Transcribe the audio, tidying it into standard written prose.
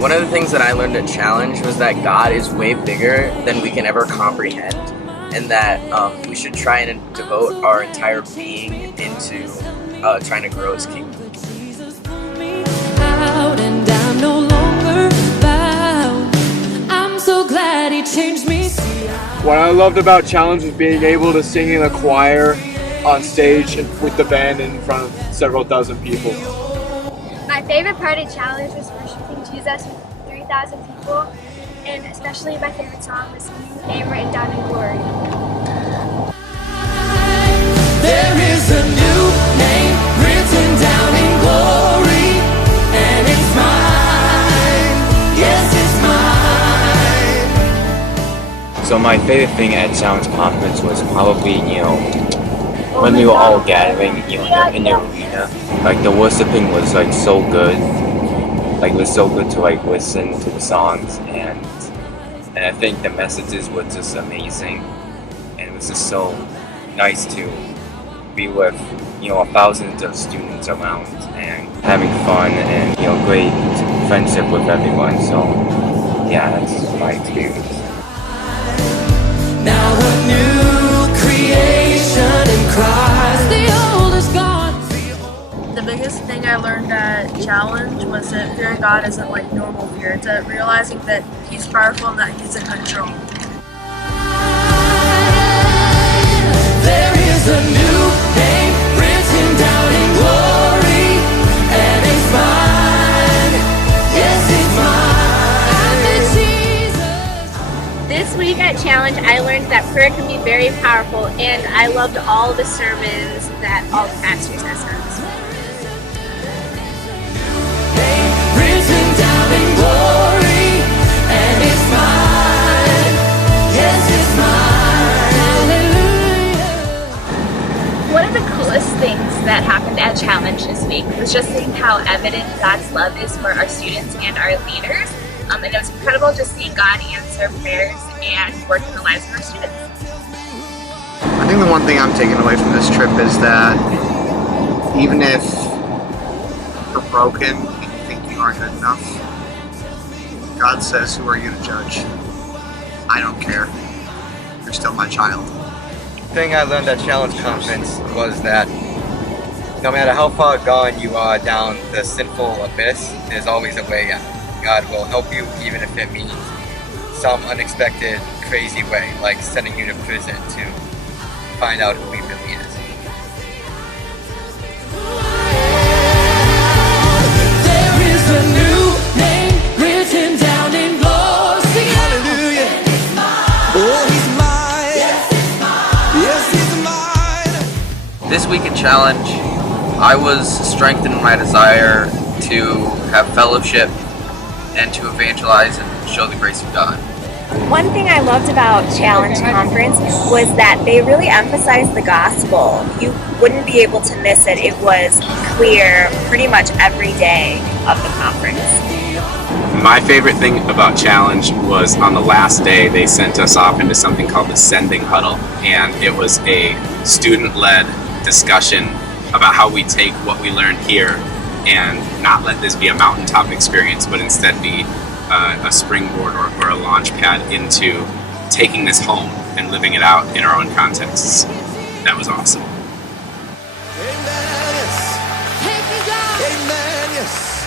One of the things that I learned at Challenge was that God is way bigger than we can ever comprehend, and that we should try and devote our entire being into trying to grow His kingdom. What I loved about Challenge was being able to sing in a choir on stage with the band in front of several dozen people. My favorite part of Challenge was worshiping Jesus with 3,000 people, and especially my favorite song was New Name Written Down in Glory. There is a new name written down in glory, and it's mine, yes it's mine. So my favorite thing at Challenge Conference was probably, when we were all gathering, in the arena. Like the worshiping was like so good. Like it was so good to like listen to the songs, and I think the messages were just amazing, and it was just so nice to be with thousands of students around and having fun and great friendship with everyone. So yeah, that's my experience. Now a new creation in Christ, the old is gone. The biggest thing I learned at Challenge was that fearing God isn't like normal fear. It's realizing that He's powerful and that He's in control. There is a new name written down in glory, and it's mine, yes it's mine. This week at Challenge, I learned that prayer can be very powerful, and I loved all the sermons that all the pastors had sermons. Written down in glory, and it's mine, yes it's mine. One of the coolest things that happened at Challenge this week was just seeing how evident God's love is for our students and our leaders. And it was incredible just seeing God answer prayers and work in the lives of our students. I think the one thing I'm taking away from this trip is that even if you're broken and you think you aren't good enough, God says, "Who are you to judge? I don't care. You're still my child." The thing I learned at Challenge Conference was that no matter how far gone you are down the sinful abyss, there's always a way out. God will help you even if it means some unexpected, crazy way, like sending you to prison to find out who He really is. There is a new name written down in glory. Sing it. Hallelujah. Oh, He's mine. Yes, He's mine. This week at Challenge, I was strengthened in my desire to have fellowship and to evangelize and show the grace of God. One thing I loved about Challenge Conference was that they really emphasized the gospel. You wouldn't be able to miss it. It was clear pretty much every day of the conference. My favorite thing about Challenge was on the last day they sent us off into something called the Sending Huddle, and it was a student-led discussion about how we take what we learned here and not let this be a mountaintop experience, but instead be a springboard or a launch pad into taking this home and living it out in our own contexts. That was awesome. Amen, yes. Amen, yes.